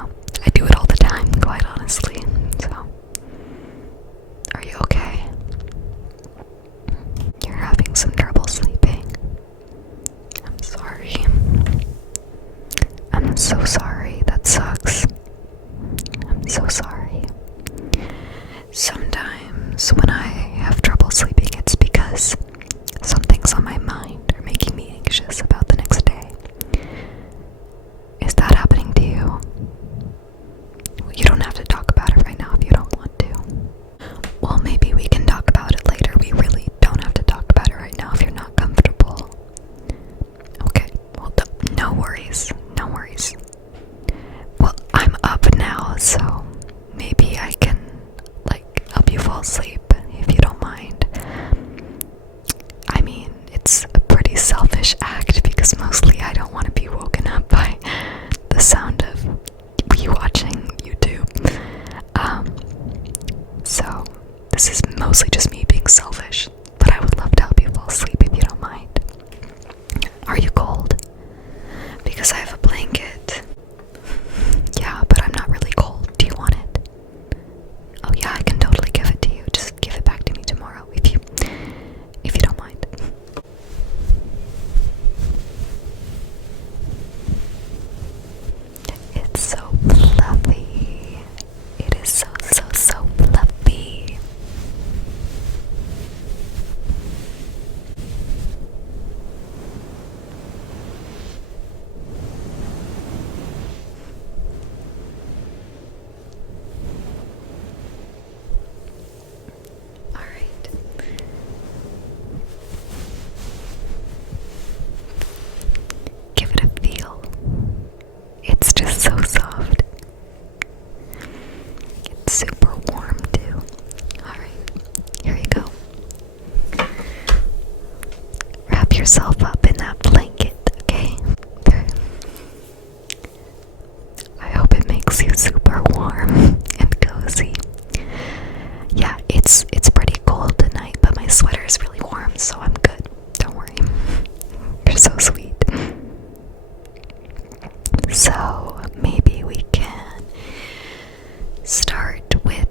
I do it all the time, quite honestly. So, are you okay? You're having some trouble sleeping. I'm sorry. I'm so sorry. That sucks. I'm so sorry. Sometimes when I have trouble sleeping, it's because something's on my mind or making me anxious about the next day. Is that happening to you? You don't have to talk about it right now if you don't want to. Well, maybe we can talk about it later. We really don't have to talk about it right now if you're not comfortable. Okay, well, no worries. No worries. Well, I'm up now, so maybe I can, help you fall asleep if you don't mind. I mean, it's a pretty selfish act because mostly I don't want to be woken up by the sound of you watching YouTube. So this is mostly just me being selfish, but I would love to help you fall asleep if you don't mind. Are you cold? Because I have a blanket. Yeah, but I'm not really cold. Do you want it? Oh yeah, I can totally give it to you. Just give it back to me tomorrow if you don't mind. It's so fluffy. It is so fluffy. Alright. Give it a feel. It's just so soft. It's super warm too. Alright, here you go. Wrap yourself up in that blanket, okay? I hope it makes you super warm and cozy. Yeah, it's pretty cold tonight, but my sweater is really warm, so I'm good. Don't worry. You're so sweet. So, maybe we can start with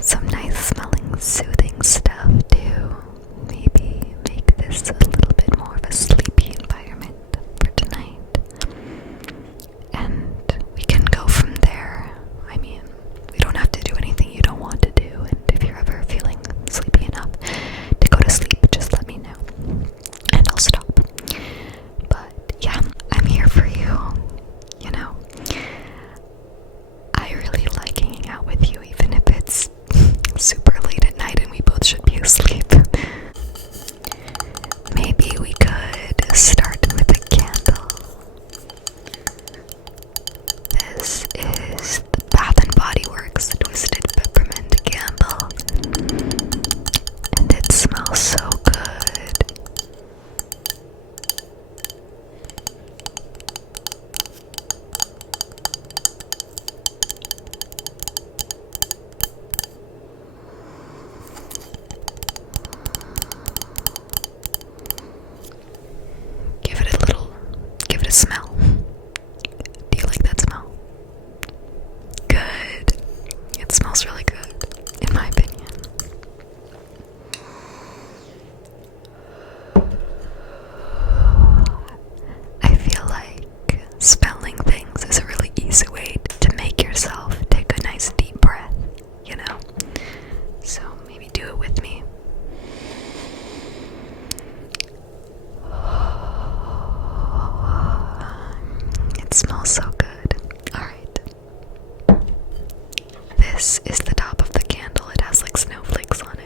some nice smelling, soothing stuff to maybe make this a little bit more of a sleepy environment for tonight. And we can go from there. I mean, we don't have to do anything you don't want to do, and if you're ever feeling sleepy enough to go to sleep, just let me know, and I'll stop. But yeah, I'm here for you. I really like hanging out with you, even if it's super late at night and we both should be asleep. Maybe we could start with a candle. This is the Bath and Body Works Twisted Peppermint Candle, and it smells so good. Give it a smell. Do you like that smell? Good. It smells really good, in my opinion. I feel like smelling things is a really easy way to make yourself take a nice deep breath, So maybe do it with me. It smells so good. Alright. This is the top of the candle. It has snowflakes on it.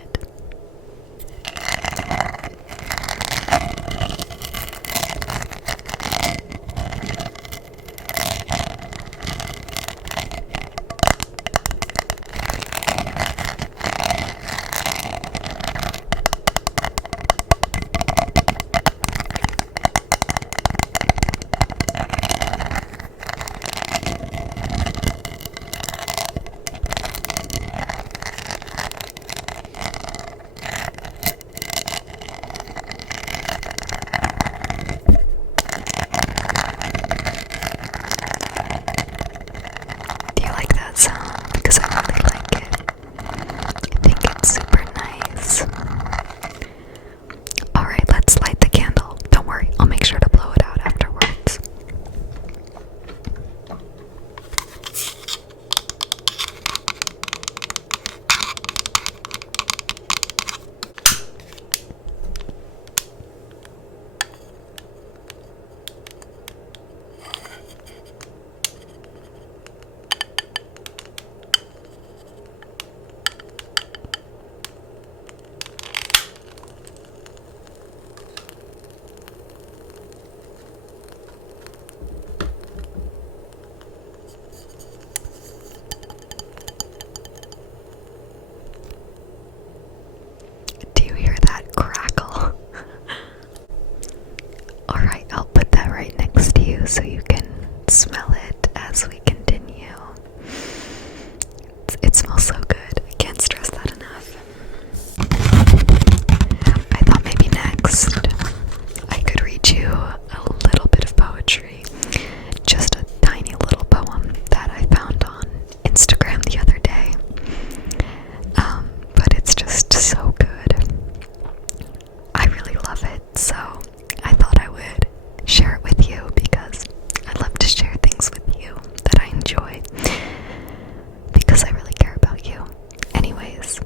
smell it as we continue. It smells so good. I can't stress that enough. I thought maybe next I could read you a little bit of poetry. Just a tiny little poem that I found on Instagram the other day. But it's just so good. I really love it, so I thought I would share it with you because I love to share things with you that I enjoy because I really care about you. Anyways,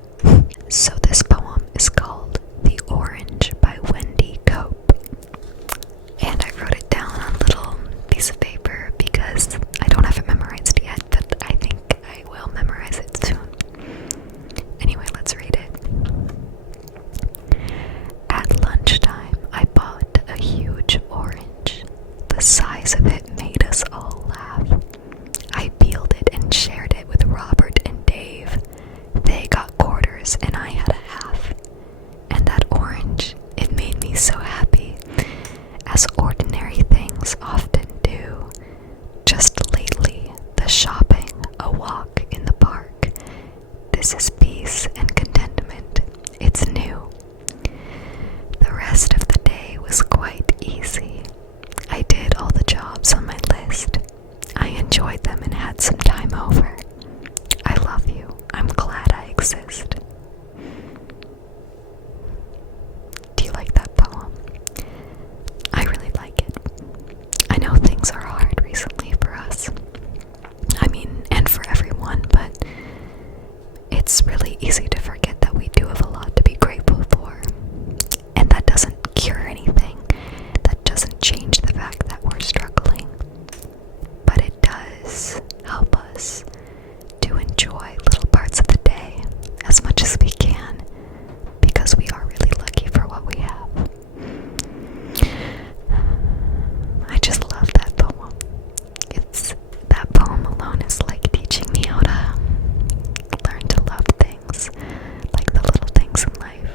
so this poem is called The Orange by Wendy Cope, and I wrote it down on a little piece of paper because I don't have it memorized yet, but I think I will memorize it soon. Anyway, let's read it. At lunchtime, I bought a huge orange. The size of it made us all laugh. I peeled it and shared it with Robert and Dave. They got quarters and I had a half. And that orange, it made me so happy, as ordinary things often do. Just lately, the shopping, a walk in the park. This is peace and contentment. It's new. The rest of the day was quite easy. I did all the jobs on my list. I enjoyed them and had some time over. I love you. I'm glad I exist. Do you like that poem? I really like it. I know things are hard recently for us. I mean, and for everyone, but it's really easy to forget that we do have a lot to be grateful for. And that doesn't cure anything. That doesn't change the fact that we're struggling. But it does help us to enjoy little parts of the day as much as we can, because we are really lucky for what we have. I just love that poem. That poem alone is like teaching me how to learn to love things, like the little things in life.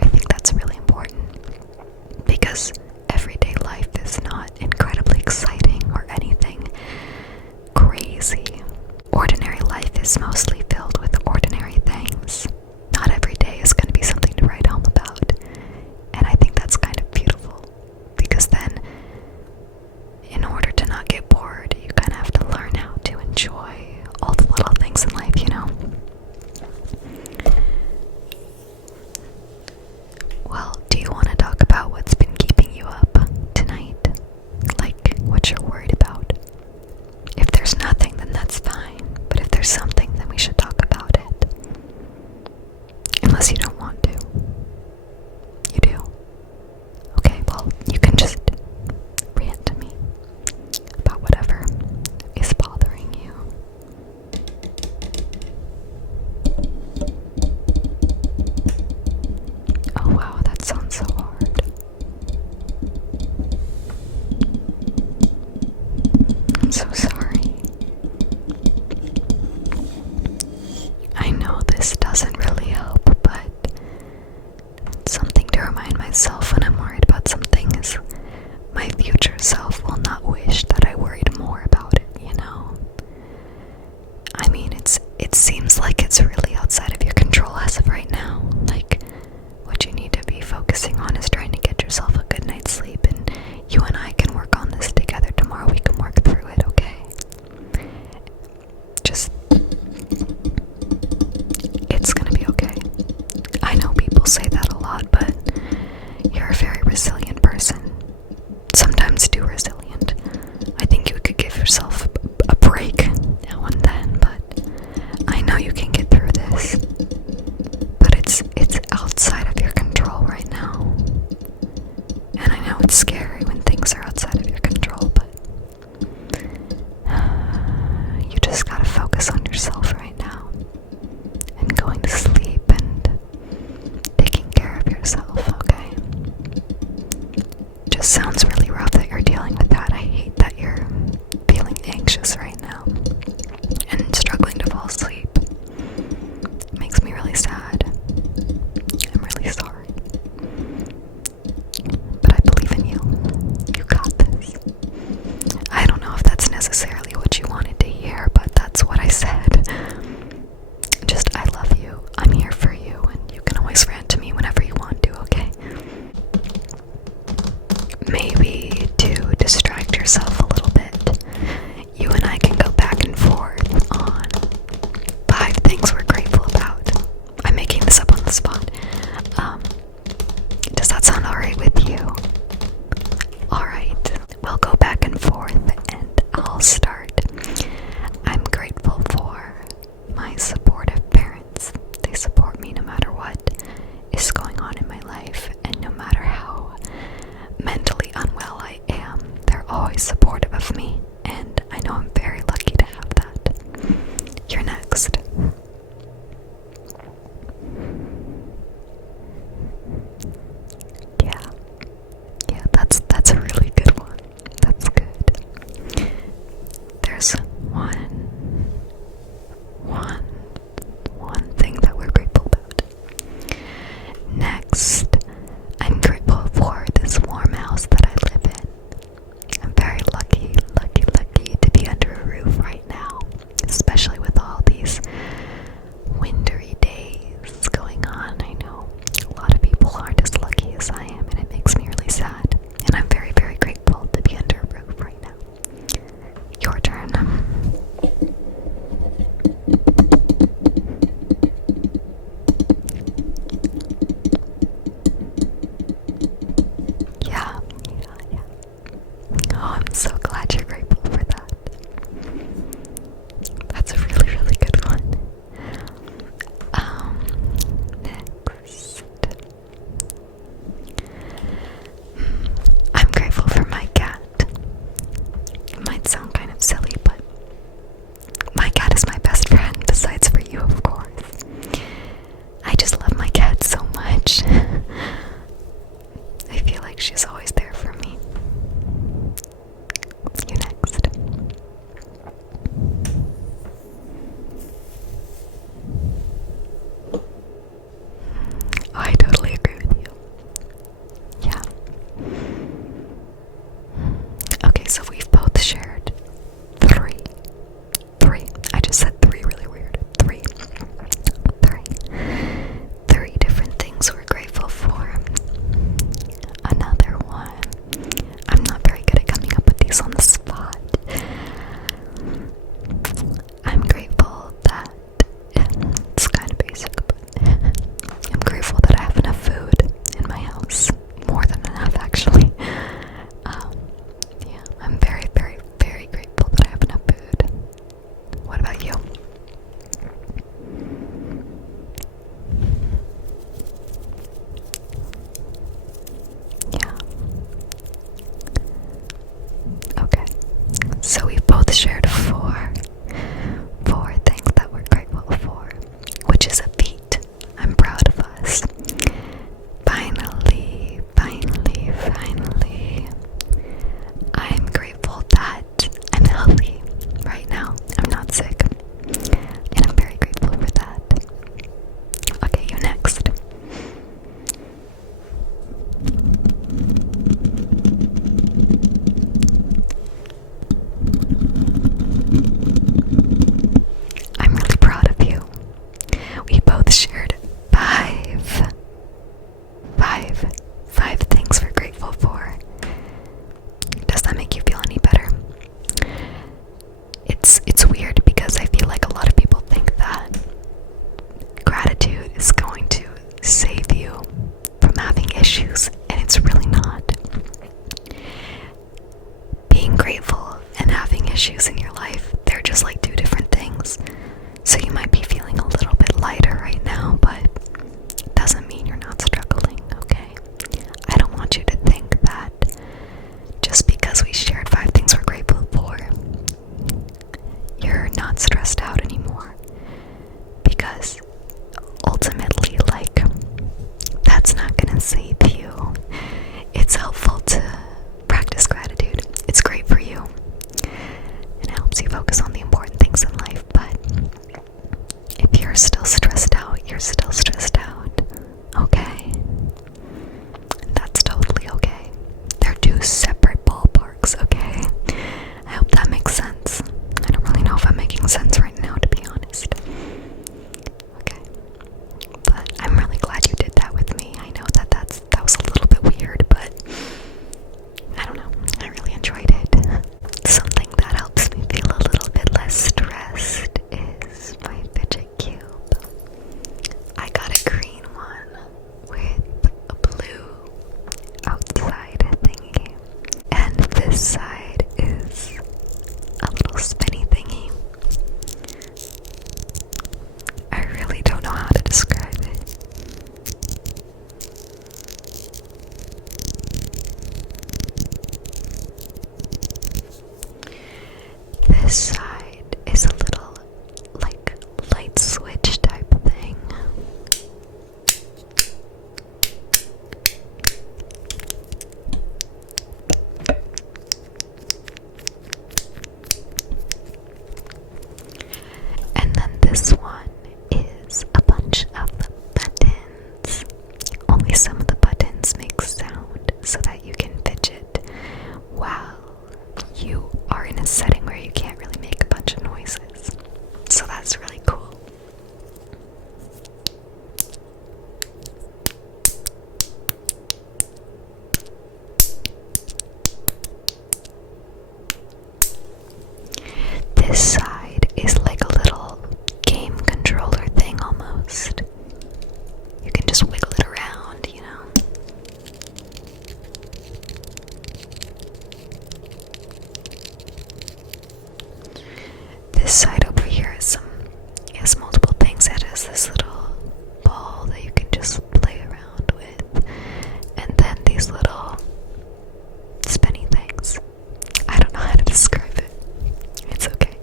I think that's really important because everyday life is not incredibly exciting or anything crazy. Ordinary life is mostly filled with ordinary things. Not every day is going to be something to write home about. And I think that's kind of beautiful because then, in order to not get bored, you kind of have to learn how to enjoy all the little things in life, you know? Well, do you want to talk about what's been keeping you up tonight? Like, what you're worried about? If there's nothing, then that's fine. But if there's something, then we should necessarily what you wanted to hear, but that's what I said. Just, I love you. I'm here for you, and you can always rant to me whenever you want to, okay? Maybe to distract yourself a little bit, you and I can go back and forth on 5 things we're grateful about. I'm making this up on the spot. Does that sound alright with you? Alright, we'll go back and forth, and I'll start. I'm grateful for my supportive parents. They support me no matter what is going on in my life, and no matter how mentally unwell I am, they're always supportive of me, and I know I'm very lucky to have that. You're next. Yeah, that's a really good one. That's good. There's one thing that we're grateful about. Next, I'm grateful for this warm house that I live in. I'm very lucky to be under a roof right now, especially with all these wintry days going on. I know a lot of people aren't as lucky as I am, and it makes me really sad. And I'm very, very grateful to be under a roof right now. Your turn. Yeah. Oh, I'm so glad you're grateful for that. That's a really, really good one. Next. I'm grateful for my cat. It might sound kind of silly, but my cat is my best friend, besides for you, of course. I just love my cat so much. I feel like she's always there for me. You next. Oh, I totally agree with you. Yeah. Okay, so we've both shared 3. I just said 3 really weird. 3 different things we're grateful for. Another one. I'm not very good at coming up with these on the spot. I'm grateful that it's kind of basic, but I'm grateful that I have enough food in my house. More than enough, actually. Yeah, I'm very, very, very grateful that I have enough food. What about you? Yeah. Okay. So we've both shared 4 things that we're grateful for, which is a feat. I'm proud of us. Finally, I'm grateful that I'm healthy right now. I'm not sick. And I'm very grateful for that. Okay, you next. I'm really proud of you. We both shared 5 things we're grateful for. Does that make you feel any better? It's weird because I feel like a lot of people think that gratitude is going to save you from having issues, and it's really not. Being grateful and having issues in your life, they're just like 2 different things. So you might be feeling a little bit lighter right now, but it doesn't mean you're not struggling, okay? I don't want you to think that just because we shared 5 things we're grateful for, you're not stressed out anymore. Because ultimately, like, that's not gonna save you. It's helpful to practice gratitude. It's great for you. And it helps you focus on the important things in life, but if you're still stressed out, you're still stressed out. Okay? That's totally okay. They're 2 separate ballparks, okay? I hope that makes makes sense. I don't really know if I'm making sense right now, to be honest. Okay. But I'm really glad you did that with me. I know that was a little bit weird, but I don't know. I really enjoyed it. Something that helps me feel a little bit less stressed is my Fidget cube. I got a green one with a blue outside thingy, and this side is a little spinny thingy. I really don't know how to describe it. This side is a little, like, light switch type thing. And then this one is a bunch of buttons. Only some of the buttons make sound so that you can fidget while you are in a setting where you can't really make a bunch of noises. So that's really cool. This side is like a little game controller thing almost. You can just wiggle it around, you know. This side over here has multiple things. It has this little ball that you can just play around with, and then these little spinny things. I don't know how to describe it. It's okay.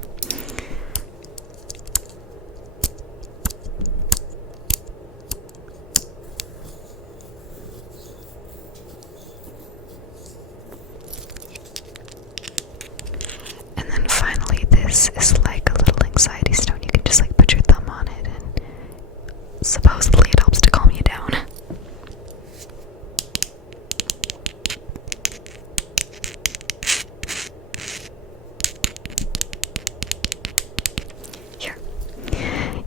And then finally, this is like a little anxiety stone. You can just like put your thumb on it, and supposedly it helps to calm you down. Here.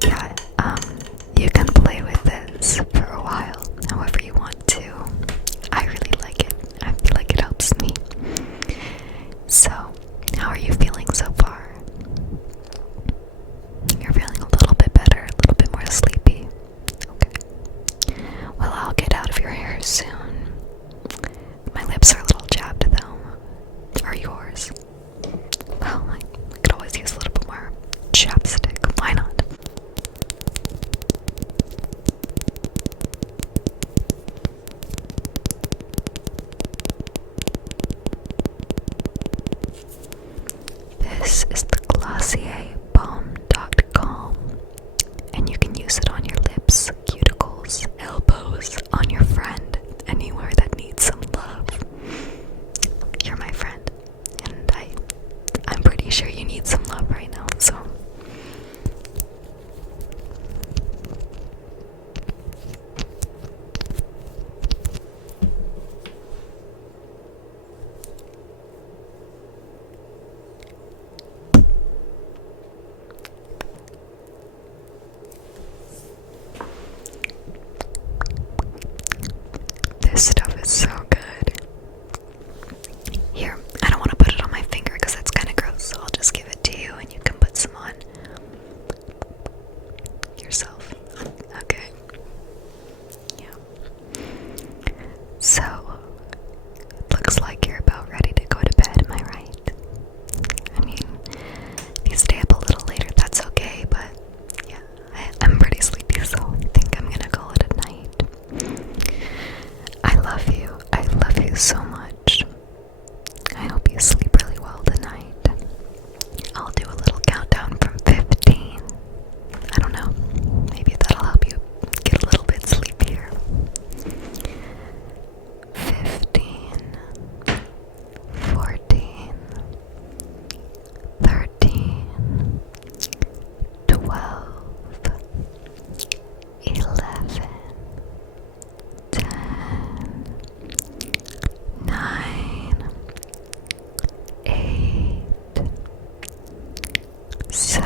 Yeah, you can play with this for a while, however you want to. I really like it. I feel like it helps me. So, how are you feeling so far? So,